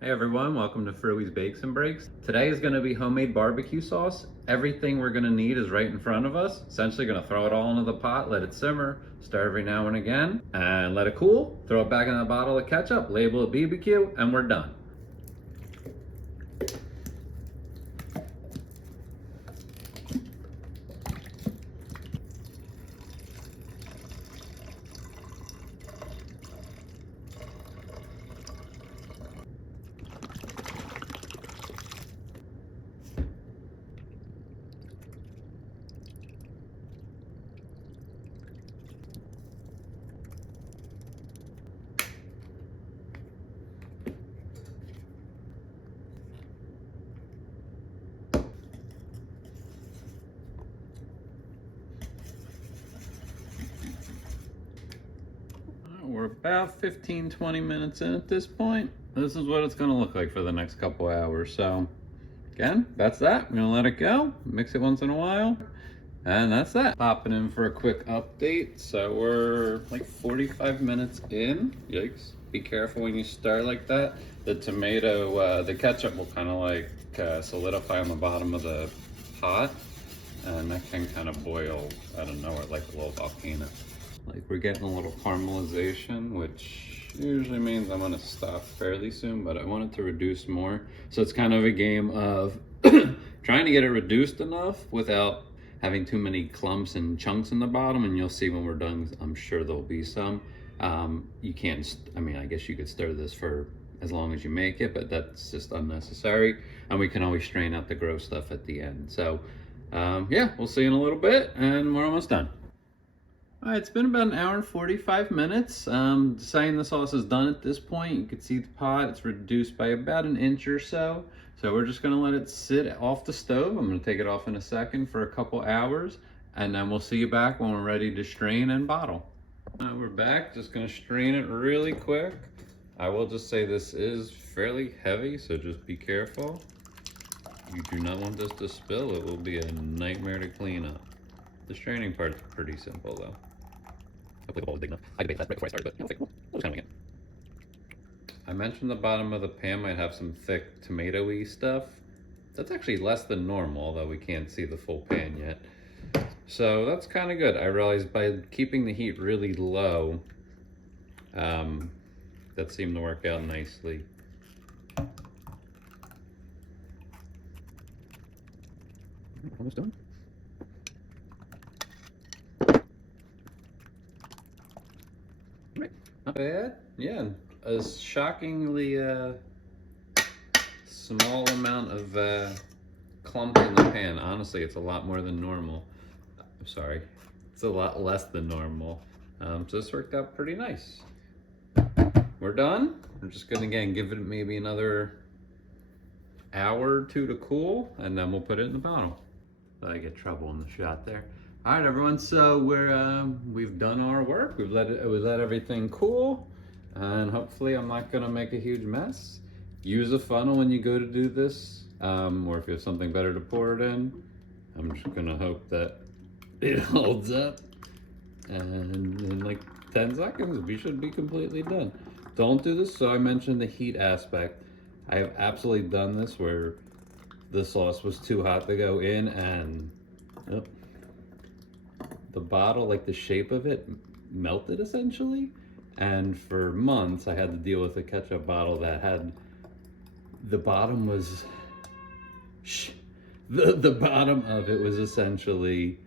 Hey everyone, welcome to Frui's Bakes and Breaks. Today is going to be homemade barbecue sauce. Everything we're going to need is right in front of us. Essentially going to throw it all into the pot, let it simmer, stir every now and again, and let it cool. Throw it back in a bottle of ketchup, label it BBQ, and we're done. We're about 15-20 minutes in at this point. This is what it's going to look like for the next couple hours. So again, that's that. We're going to let it go, mix it once in a while, and that's that. Popping in for a quick update. So we're like 45 minutes in. Yikes. Be careful when you stir like that. The tomato, the ketchup will kind of like solidify on the bottom of the pot, and that can kind of boil out of nowhere like a little volcano. Like we're getting a little caramelization, which usually means I'm gonna stop fairly soon, but I want it to reduce more. So it's kind of a game of trying to get it reduced enough without having too many clumps and chunks in the bottom. And you'll see when we're done, I'm sure there'll be some. You can't, I mean, I guess you could stir this for as long as you make it, but that's just unnecessary. And we can always strain out the gross stuff at the end. So yeah, we'll see in a little bit and we're almost done. All right, it's been about an hour and 45 minutes. Deciding the sauce is done at this point. You can see the pot, it's reduced by about an inch or so. So we're just gonna let it sit off the stove. I'm gonna take it off in a second for a couple hours, and then we'll see you back when we're ready to strain and bottle. We're back, just gonna strain it really quick. I will just say this is fairly heavy, so just be careful. You do not want this to spill. It will be a nightmare to clean up. The straining part's pretty simple though. Hopefully the bowl is big enough. I debated that right before I started, but I think we'll just kind of wing it. I mentioned the bottom of the pan might have some thick tomatoey stuff. That's actually less than normal, although we can't see the full pan yet. So that's kind of good. I realized by keeping the heat really low, that seemed to work out nicely. Almost done. Not bad. Yeah, a shockingly small amount of clump in the pan. Honestly, it's a lot more than normal. I'm sorry, it's a lot less than normal. So this worked out pretty nice. We're done. We're just gonna again give it maybe another hour or two to cool, and then we'll put it in the bottle. Thought I get trouble in the shot there. All right, everyone. So we've done our work. We let everything cool, and hopefully, I'm not gonna make a huge mess. Use a funnel when you go to do this, or if you have something better to pour it in. I'm just gonna hope that it holds up, and in like 10 seconds, we should be completely done. Don't do this. So I mentioned the heat aspect. I have absolutely done this where the sauce was too hot to go in, and the bottle, like the shape of it, melted essentially. And for months I had to deal with a ketchup bottle that had the bottom was the bottom of it was essentially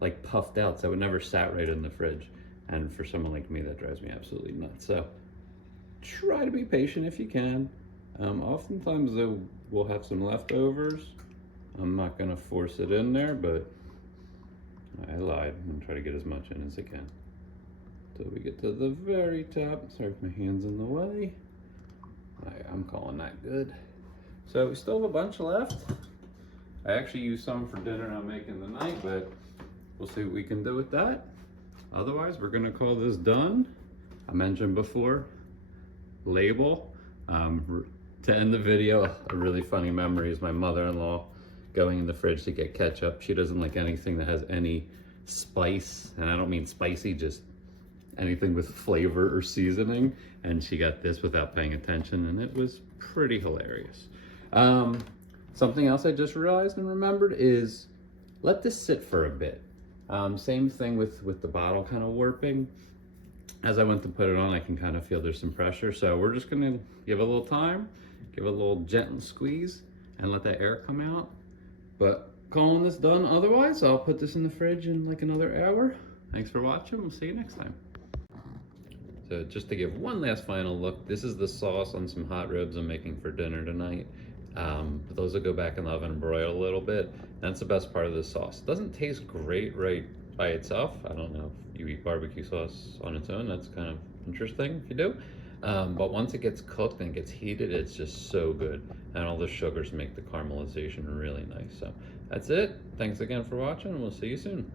like puffed out, so it never sat right in the fridge. And for someone like me, that drives me absolutely nuts. So try to be patient if you can. Oftentimes we'll have some leftovers. I'm not gonna force it in there, but I lied. I'm gonna try to get as much in as I can. Till we get to the very top. Sorry if my hand's in the way. I'm calling that good. So we still have a bunch left. I actually used some for dinner I'm making tonight, but we'll see what we can do with that. Otherwise, we're gonna call this done. I mentioned before, label. To end the video, a really funny memory is my mother-in-law going in the fridge to get ketchup. She doesn't like anything that has any spice, and I don't mean spicy, just anything with flavor or seasoning, and she got this without paying attention, and it was pretty hilarious. Something else I just realized and remembered is let this sit for a bit. Same thing with the bottle kind of warping. As I went to put it on, I can kind of feel there's some pressure, so we're just gonna give it a little time, give it a little gentle squeeze, and let that air come out. But calling this done otherwise, I'll put this in the fridge in like another hour. Thanks for watching, we'll see you next time. So just to give one last final look, this is the sauce on some hot ribs I'm making for dinner tonight. Those will go back in the oven and broil a little bit. That's the best part of this sauce. It doesn't taste great right by itself. I don't know if you eat barbecue sauce on its own. That's kind of interesting if you do. But once it gets cooked and gets heated, it's just so good. And all the sugars make the caramelization really nice. So that's it. Thanks again for watching, and we'll see you soon.